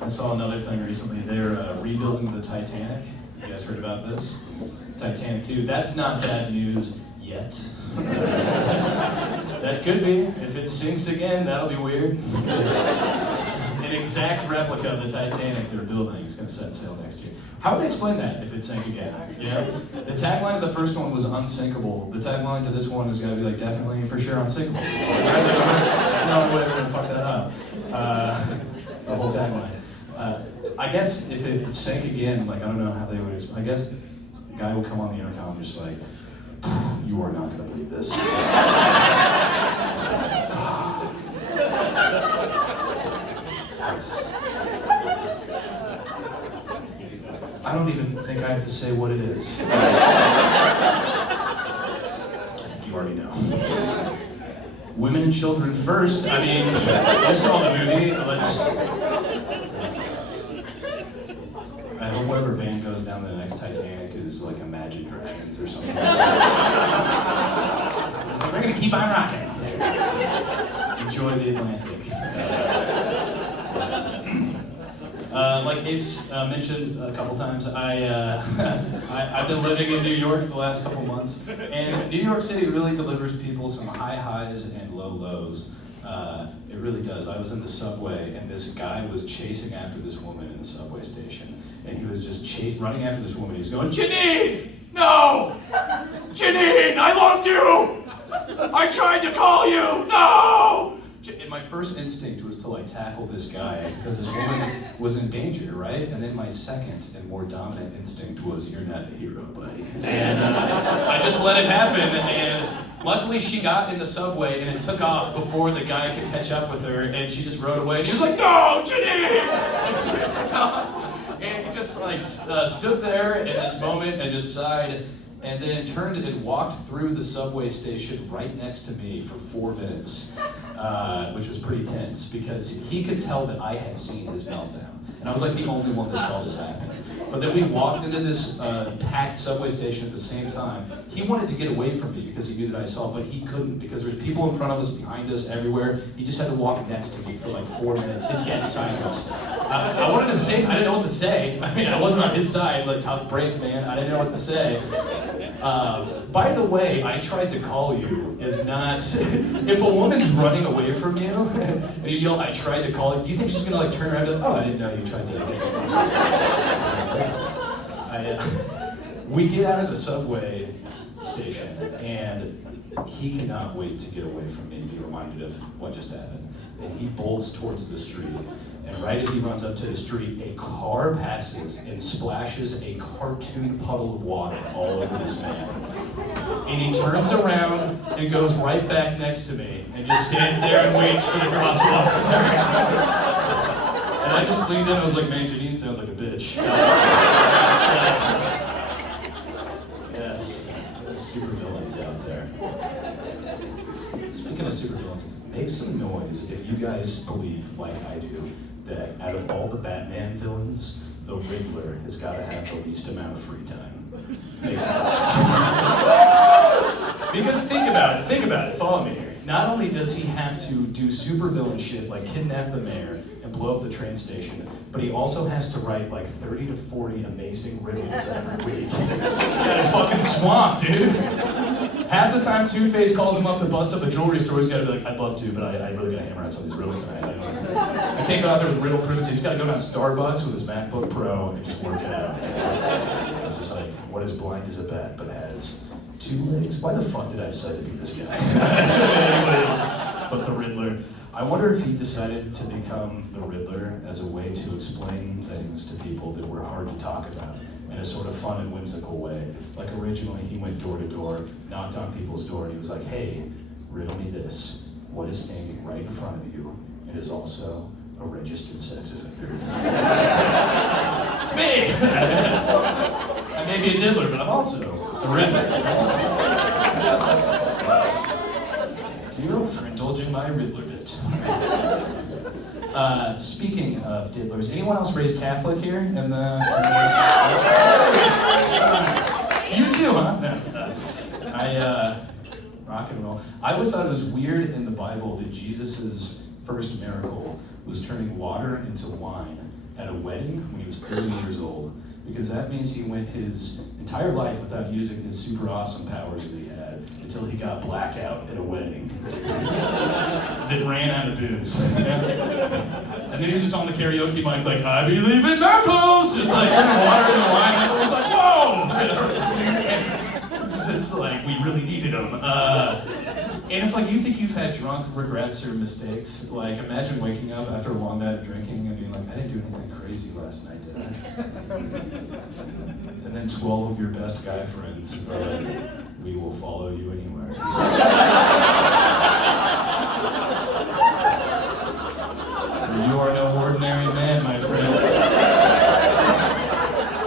I saw another thing recently. They're rebuilding the Titanic. You guys heard about this? Titanic 2. That's not bad news yet. That could be. If it sinks again, that'll be weird. An exact replica of the Titanic they're building is going to set sail next year. How would they explain that if it sank again? Yeah. The tagline of the first one was unsinkable. The tagline to this one is going to be like, definitely, for sure, unsinkable. There's no way they're going to fuck that up. It's the whole tagline. I guess if it sank again, like, I don't know how they would explain. I guess the guy will come on the intercom and just like, you are not going to believe this. I don't even think I have to say what it is. I think you already know. Women and children first. I mean, I saw the movie. I hope whatever band goes down the next Titanic is like Imagine Dragons or something. So we're gonna keep on rocking. Enjoy the Atlantic. Like Ace mentioned a couple times, I've been living in New York the last couple months, and New York City really delivers people some high highs and low lows. It really does. I was in the subway, and this guy was chasing after this woman in the subway station, and he was just running after this woman. He was going, "Janine, no! Janine, I loved you! I tried to call you, no!" And my first instinct was to like tackle this guy because this woman was in danger, right? And then my second and more dominant instinct was, you're not the hero, buddy. And I just let it happen, and luckily she got in the subway and it took off before the guy could catch up with her, and she just rode away, and he was like, "No, Janine!" And he just like stood there in this moment and just sighed, and then turned and walked through the subway station right next to me for 4 minutes. Which was pretty tense because he could tell that I had seen his meltdown. And I was like the only one that saw this happen. But then we walked into this packed subway station at the same time. He wanted to get away from me because he knew that I saw, but he couldn't because there's people in front of us, behind us, everywhere. He just had to walk next to me for like 4 minutes in dead silence. I wanted to say, I didn't know what to say. I mean, I wasn't on his side, like, tough break, man. I didn't know what to say. By the way, I tried to call you is not, if a woman's running away from you and you yell, "I tried to call you," do you think she's gonna like turn around and be like, "Oh, I didn't know you tried to." We get out of the subway station and he cannot wait to get away from me and be reminded of what just happened. And he bolts towards the street. And right as he runs up to the street, a car passes and splashes a cartoon puddle of water all over this man. And he turns around and goes right back next to me and just stands there and waits for the crosswalk to turn. And I just leaned in and I was like, "Man, Janine sounds like a bitch." Yes, super villains out there. Speaking of supervillains, make some noise if you guys believe, like I do, that out of all the Batman villains, the Riddler has got to have the least amount of free time. Make some noise. Because think about it, follow me here. Not only does he have to do supervillain shit like kidnap the mayor and blow up the train station, but he also has to write like 30 to 40 amazing riddles every week. This guy's fucking swamped, dude. Half the time Two-Face calls him up to bust up a jewelry store, he's gotta be like, "I'd love to, but I really gotta hammer out some of these riddles tonight. I can't go out there with riddle proofs." He's gotta go down to Starbucks with his MacBook Pro and just work it out. It's just like, what is blind as a bat but has 2 legs? Why the fuck did I decide to be this guy? Anybody else but the Riddler. I wonder if he decided to become the Riddler as a way to explain things to people that were hard to talk about in a sort of fun and whimsical way. Like originally he went door to door, knocked on people's door, and he was like, "Hey, riddle me this. What is standing right in front of you and is also a registered sex offender?" It's me! I may be a diddler, but I'm also a Riddler. Thank you for indulging my Riddler bit. Speaking of diddlers, anyone else raised Catholic here? You too, huh? No. Rock and roll. I always thought it was weird in the Bible that Jesus' first miracle was turning water into wine. at a wedding when he was 30 years old, because that means he went his entire life without using his super awesome powers that he had until he got blackout at a wedding. Then ran out of booze. And then he was just on the karaoke mic like, I believe in miracles! Just like turning water into wine, and everyone's like, whoa! It's just like, we really needed him. And if like you think you've had drunk regrets or mistakes, like imagine waking up after a long night of drinking and being like, I didn't do anything crazy last night, did I? And then 12 of your best guy friends are like, we will follow you anywhere.